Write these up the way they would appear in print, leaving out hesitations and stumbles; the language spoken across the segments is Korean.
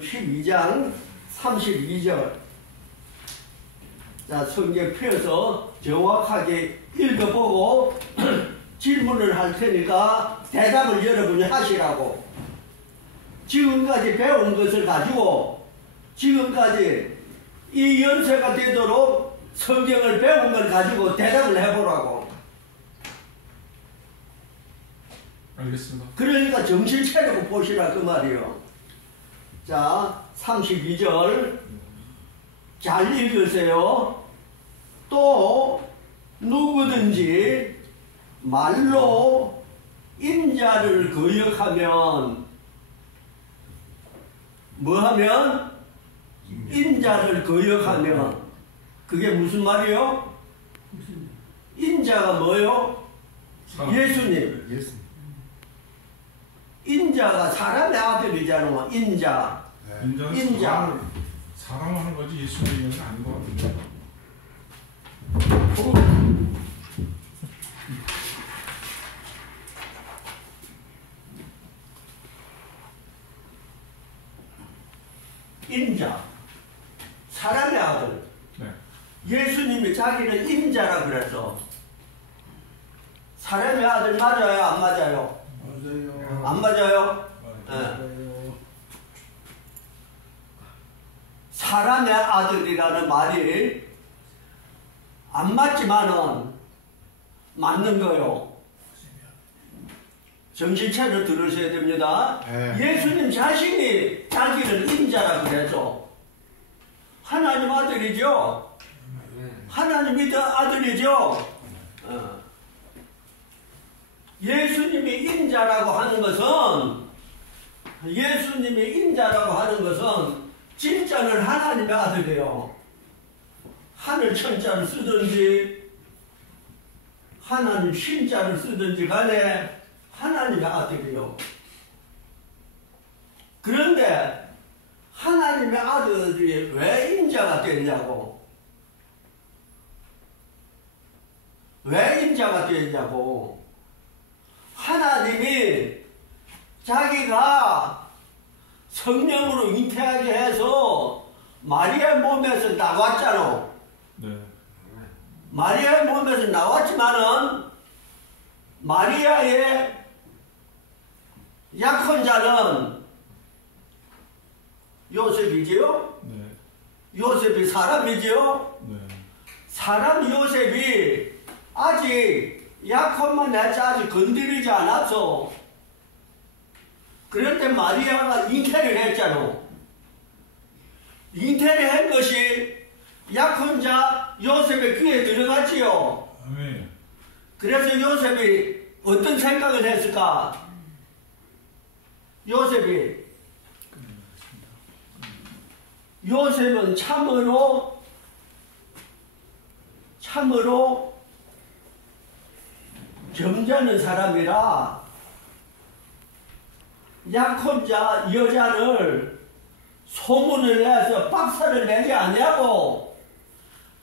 12장 32절. 자, 성경 펴서 정확하게 읽어보고 질문을 할 테니까 대답을 여러분이 하시라고. 지금까지 배운 것을 가지고 지금까지 이 연세가 되도록 성경을 배운 걸 가지고 대답을 해보라고. 알겠습니다. 그러니까 정신 차리고 보시라 그 말이요. 자, 32절 잘 읽으세요. 또 누구든지 말로 인자를 거역하면 뭐하면? 인자를 거역하면 그게 무슨 말이요? 인자가 뭐요? 예수님. 인자가 사람의 아들이잖아. 인자. 인자. 사람 하는 거지 예수님은 아닌 것 같은데. 인자. 사람의 아들. 네. 예수님이 자기는 인자라 그랬어. 사람의 아들 맞아요? 안 맞아요? 맞아요. 안 맞아요? 맞아요. 네. 사람의 아들이라는 말이 안 맞지만은 맞는 거요. 정신 차려 들으셔야 됩니다. 네. 예수님 자신이 자기를 인자라 그랬죠. 하나님 아들이죠. 하나님의 아들이죠. 예수님이 인자라고 하는 것은 진짜는 하나님의 아들이에요. 하늘 천자를 쓰든지 하나님 신자를 쓰든지 간에 하나님의 아들이요. 그런데 하나님의 아들이 왜 인자가 되냐고. 왜 인자가 되냐고. 하나님이 자기가 성령으로 잉태하게 해서 마리아 몸에서 나왔잖아. 네. 마리아의 몸에서 나왔지만은 마리아의 약혼 자는 요셉이지요? 네. 요셉이 사람이지요? 네. 사람 요셉이 아직 약혼만 했지 아직 건드리지 않았어. 그럴 때 마리아가 잉태를 했잖아. 잉태를 한 것이 약혼자 요셉의 귀에 들어갔지요. 아멘. 그래서 요셉이 어떤 생각을 했을까? 요셉은 참으로 점잖은 사람이라 약혼자 여자를 소문을 내서 박살을 내지 아니하고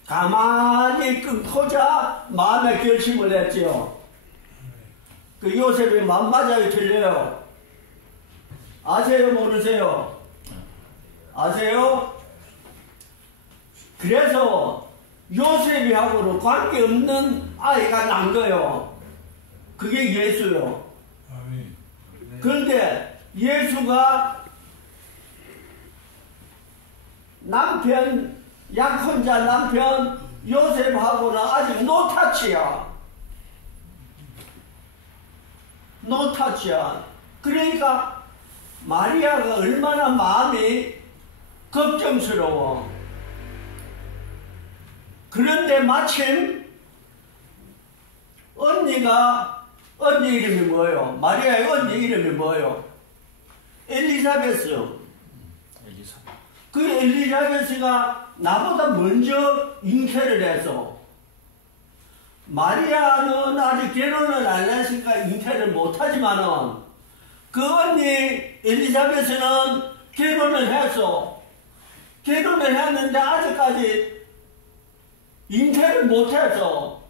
가만히 끊고자 마음의 결심을 했지요. 그 요셉이 마음 맞아요, 틀려요? 아세요, 모르세요? 아세요? 그래서 요셉이하고는 관계없는 아이가 난 거예요. 그게 예수요. 아멘. 그런데 예수가 약혼자 남편 요셉하고는 아직 노타치야. 그러니까 마리아가 얼마나 마음이 걱정스러워. 그런데 마침 언니 이름이 뭐예요? 마리아의 언니 이름이 뭐예요? 엘리사베스. 그 엘리사베스가 나보다 먼저 잉태를 해서 마리아는 아직 결혼을 안 했으니까 잉태를 못하지만은 그 언니 엘리사베스는 결혼을 했어. 결혼을 했는데 아직까지 잉태를 못해서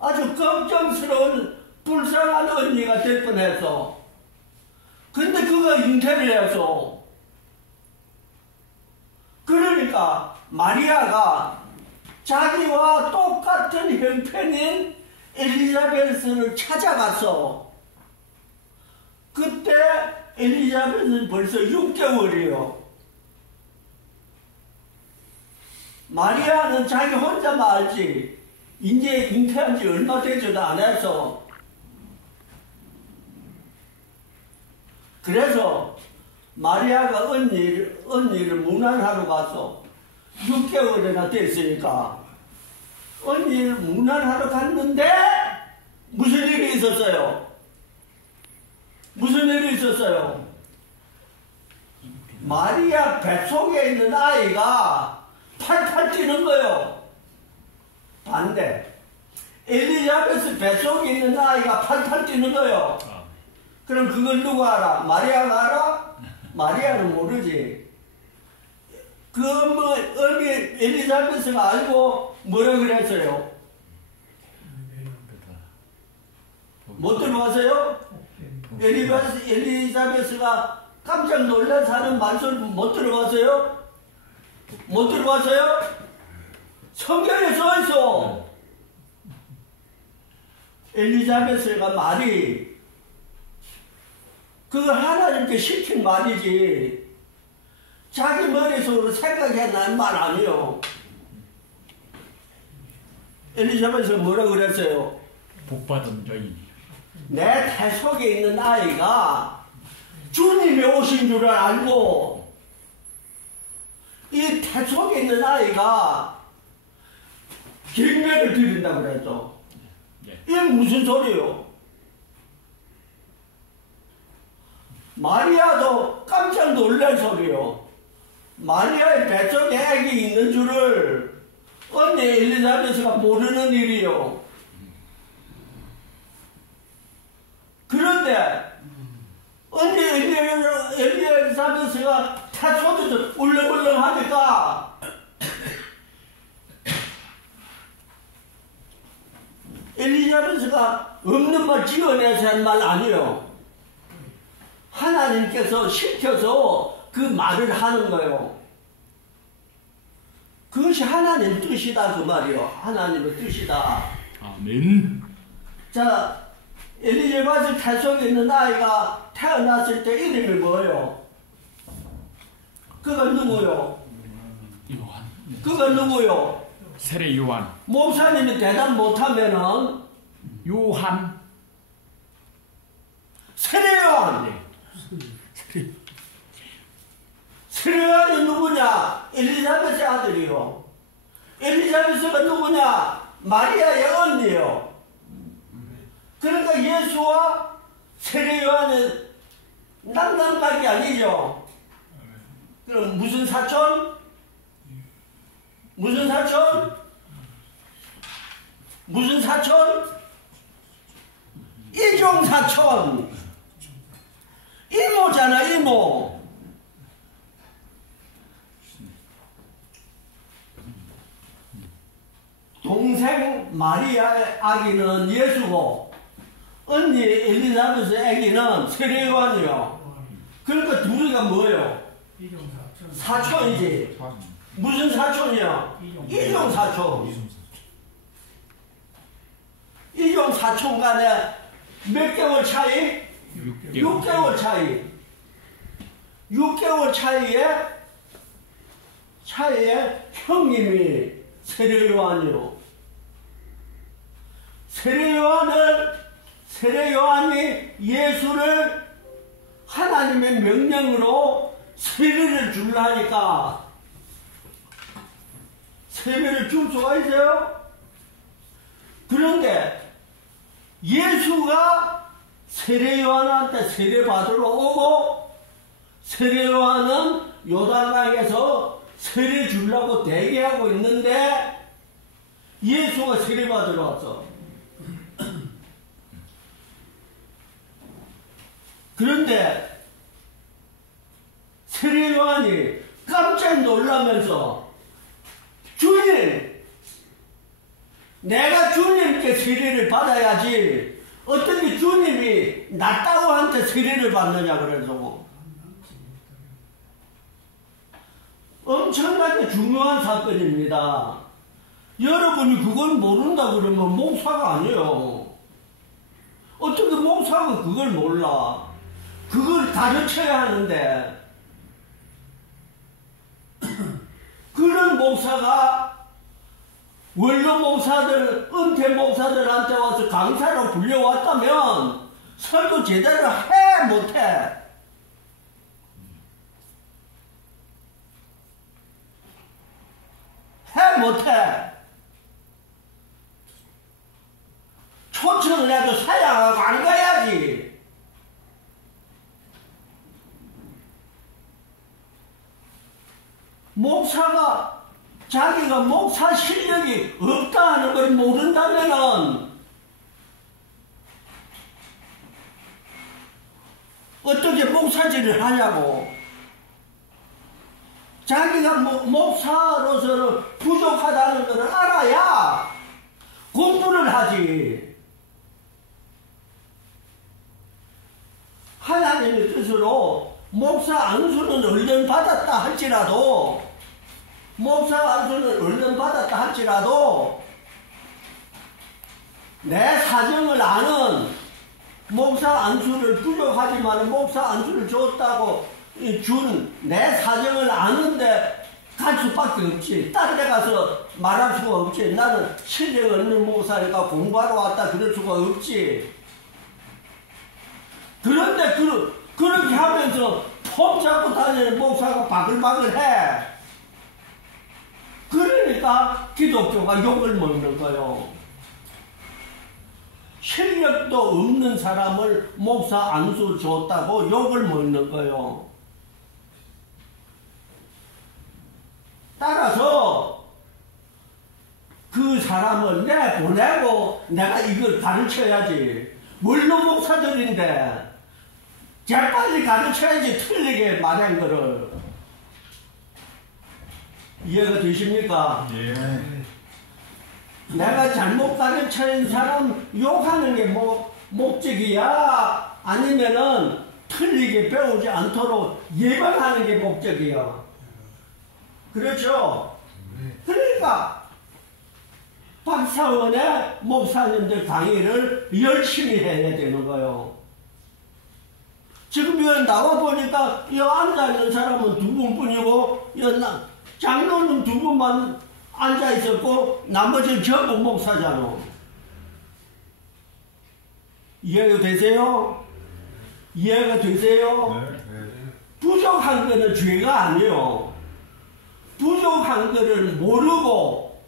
아주 걱정스러운 불쌍한 언니가 될 뻔했어. 근데 그가 잉태를 해서 그러니까 마리아가 자기와 똑같은 형편인 엘리자베스를 찾아가서 그때 엘리자베스는 벌써 6개월이요. 마리아는 자기 혼자만 알지 이제 잉태한 지 얼마 되지도 않아서 그래서 마리아가 언니를 문안하러 가서 6개월이나 됐으니까 언니를 문안하러 갔는데 무슨 일이 있었어요? 무슨 일이 있었어요? 마리아 뱃속에 있는 아이가 팔팔 뛰는 거예요. 반대. 엘리자베스 뱃속에 있는 아이가 팔팔 뛰는 거예요. 그럼 그걸 누가 알아? 마리아가 알아? 마리아는 모르지. 언니 엘리자베스가 알고 뭐라 그랬어요? 못 들어봤어요? 엘리자베스가 깜짝 놀라서 하는 말소리 못 들어봤어요? 못 들어봤어요? 성경에 써있어. 엘리자베스가 말이 그거 하나님께 시킨 말이지 자기 머릿속으로 생각해낸 말 아니요. 엘리자베스가 뭐라고 그랬어요? 복받은 여인이 내 태속에 있는 아이가 주님이 오신 줄을 알고 이 태속에 있는 아이가 경배를 드린다고 그랬죠. 이게 무슨 소리예요? 마리아도 깜짝 놀랄 소리요. 마리아의 뱃속에 애기 있는 줄을 언니 엘리자베스가 모르는 일이요. 그런데 언니 엘리자베스가 태속에서 울렁울렁 하니까 엘리자베스가 없는 말 지어내서 한 말 아니에요. 하나님께서 시켜서 그 말을 하는 거예요. 그것이 하나님 뜻이다 그 말이요. 하나님의 뜻이다. 아멘. 자, 엘리자베스 태속에 있는 아이가 태어났을 때 이름이 뭐예요? 그가 누구요? 요한. 그가 누구요? 세례 요한. 목사님이 대답 못하면은 요한. 세례 요한. 네. 세례 요한이 누구냐? 엘리자베스의 아들이요. 엘리자베스가 누구냐? 마리아의 언니요. 그러니까 예수와 세례 요한은 남남각이 아니죠. 그럼 무슨 사촌? 무슨 사촌? 무슨 사촌? 이종 사촌. 이모잖아, 이모. 동생 마리아의 아기는 예수고 언니 엘리자베스 아기는 세례 요한이요. 그러니까 둘이가 뭐예요? 사촌이지. 무슨 사촌이야? 이종 사촌. 이종 사촌 간에 몇 개월 차이? 6개월 차이. 6개월 차이에 형님이 세례 요한이요. 세례 요한이 예수를 하나님의 명령으로 세례를 주려니까 세례를 줄 수가 있어요? 그런데 예수가 세례 요한한테 세례 받으러 오고 세례 요한은 요단강에서 세례 주려고 대기하고 있는데 예수가 세례 받으러 왔어. 그런데 세례 요한이 깜짝 놀라면서 주님, 내가 주님께 세례를 받아야지 어떻게 주님이 낫다고 한테 세례를 받느냐 그래서 엄청나게 중요한 사건입니다. 여러분이 그걸 모른다 그러면 목사가 아니에요. 어떻게 목사가 그걸 몰라? 그걸 가르쳐야 하는데 그런 목사가 원로 목사들, 은퇴 목사들한테 와서 강사로 불려왔다면 설교 제대로 해 못해? 해 못해? 초청을 해도 사양하고 안 가야지. 목사가 자기가 목사 실력이 없다는 걸 모른다면은 어떻게 목사질을 하냐고. 자기가 목사로서는 부족하다는 걸 알아야 공부를 하지. 하나님의 뜻으로 목사 안수는 얼른 받았다 할지라도 목사 안수는 얼른 받았다 할지라도 내 사정을 아는 목사 안수를 부족하지만 목사 안수를 줬다고 준 내 사정을 아는데 갈 수밖에 없지. 딴 데 가서 말할 수가 없지. 나는 실력 없는 목사니까 공부하러 왔다 그럴 수가 없지. 그런데 그렇게 하면서 폼 잡고 다니는 목사가 바글바글해. 그러니까 기독교가 욕을 먹는 거요. 실력도 없는 사람을 목사 안수 줬다고 욕을 먹는 거요. 따라서 그 사람을 내보내고 내가 이걸 가르쳐야지. 원로 목사들인데 재빨리 가르쳐야지. 틀리게 말한 거를. 이해가 되십니까? 예. 내가 잘못 가르쳐낸 사람 욕하는 게 목적이야? 아니면은 틀리게 배우지 않도록 예방하는 게 목적이야? 그렇죠? 그러니까 박사원의 목사님들 강의를 열심히 해야 되는 거예요. 지금 여기 나와보니까 여기 앉아있는 사람은 두 분뿐이고 장로는 두 분만 앉아있었고 나머지는 전부 목사잖아. 이해가 되세요? 이해가 되세요? 네. 부족한 거는 죄가 아니에요. 부족한 거를 모르고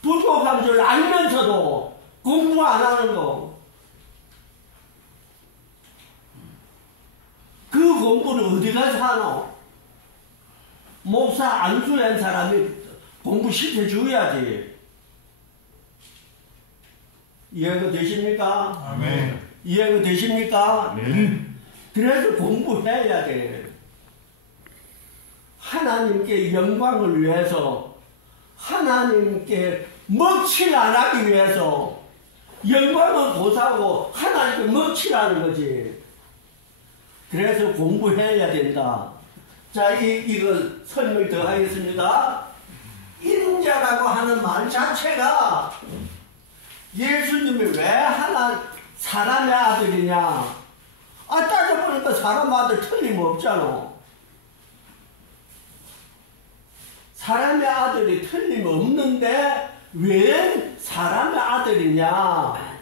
부족한 줄 알면서도 공부 안 하는 거. 그 공부는 어디 가서 하노? 목사 안수한 사람이 공부 시켜줘야지. 이해가 되십니까? 아멘. 이해가 되십니까? 네. 그래서 공부해야 돼. 하나님께 영광을 위해서, 하나님께 먹칠 안 하기 위해서, 영광을 고사하고 하나님께 먹칠하는 거지. 그래서 공부해야 된다. 자, 이걸 설명 더 하겠습니다. 인자라고 하는 말 자체가 예수님이 왜 사람의 아들이냐? 따져보니까 사람 아들 틀림없잖아. 사람의 아들이 틀림없는데 왜 사람의 아들이냐?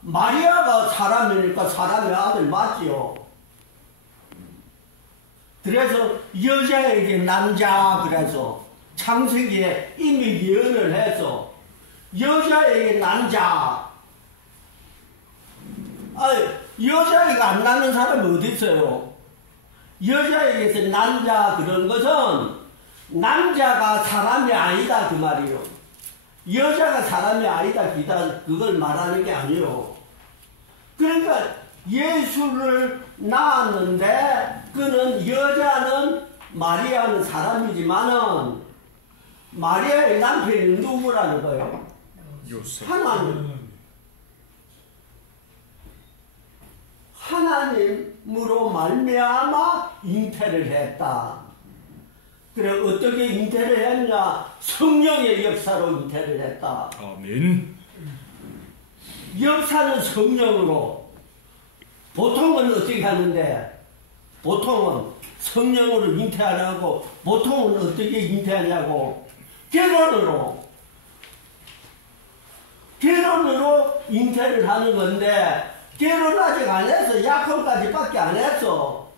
마리아가 사람이니까 사람의 아들 맞지요. 그래서 여자에게 남자, 그래서 창세기에 이미 예언을 해서 여자에게 남자. 여자애가 안 낳는 사람이 어디 있어요? 여자에게서 남자 그런 것은 남자가 사람이 아니다 그 말이요. 여자가 사람이 아니다 그걸 말하는 게 아니요. 그러니까 예수를 낳았는데 그는 여자는 마리아는 사람이지만은 마리아의 남편이 누구라는 거예요? 요셉. 하나님. 하나님으로 말미암아 잉태를 했다. 그래 어떻게 잉태를 했냐? 성령의 역사로 잉태를 했다. 아멘. 역사는 성령으로. 보통은 어떻게 하는데? 보통은 성령으로 잉태 안 하고 보통은 어떻게 잉태하냐고? 결혼으로 잉태를 하는 건데 결혼 아직 안 해서 약혼까지밖에 안 했어.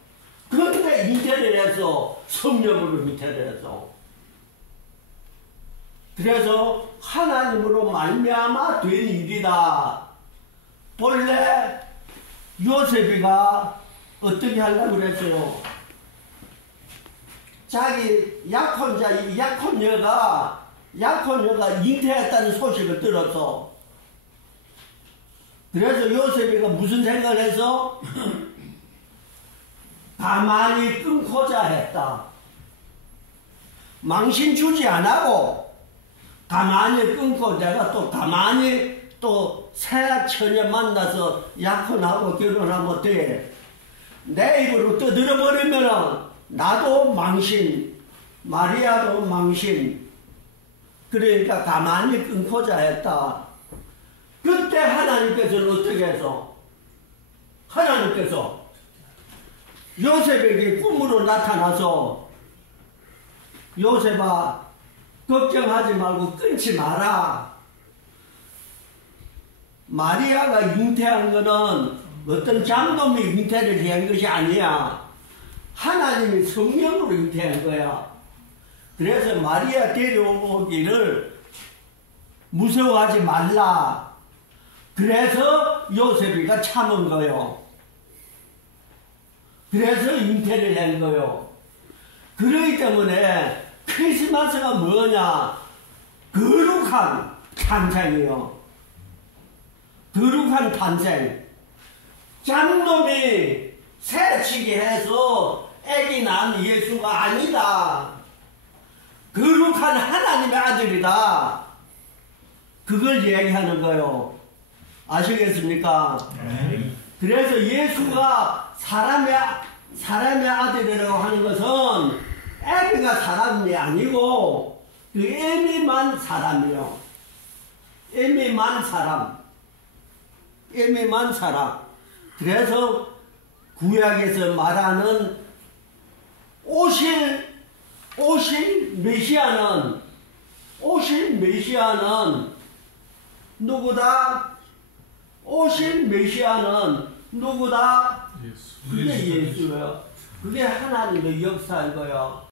그런데 잉태를 해서 성령으로 잉태를 했어. 그래서 하나님으로 말미암아 된 일이다. 본래 요셉이가 어떻게 하려고 그랬어요? 자기 약혼녀가 잉태했다는 소식을 들었어. 그래서 요셉이가 무슨 생각을 해서 가만히 끊고자 했다. 망신 주지 안 하고 가만히 끊고 내가 또 가만히 또 새 처녀 만나서 약혼하고 결혼하면 돼. 내 입으로 떠들어버리면은 나도 망신, 마리아도 망신. 그러니까 가만히 끊고자 했다. 그때 하나님께서는 어떻게 해서? 하나님께서 요셉에게 꿈으로 나타나서 요셉아 걱정하지 말고 끊지 마라. 마리아가 잉태한 거는 어떤 장놈이 잉태를 한 것이 아니야. 하나님이 성령으로 잉태한 거야. 그래서 마리아 데려오기를 무서워하지 말라. 그래서 요셉이가 참은 거요. 그래서 잉태를 한 거요. 그러기 때문에 크리스마스가 뭐냐? 거룩한 탄생이요. 거룩한 탄생. 장놈이 새치게 해서 애기 낳은 예수가 아니다. 거룩한 하나님의 아들이다. 그걸 이야기하는 거요. 아시겠습니까? 그래서 예수가 사람의 아들이라고 하는 것은 애비가 사람이 아니고 그 애미만 사람이요. 애미만 사람. 그래서 구약에서 말하는 오실 메시아는 누구다? 오실 메시아는 누구다? 예수. 그게 예수예요. 그게 하나님의 역사인 거예요.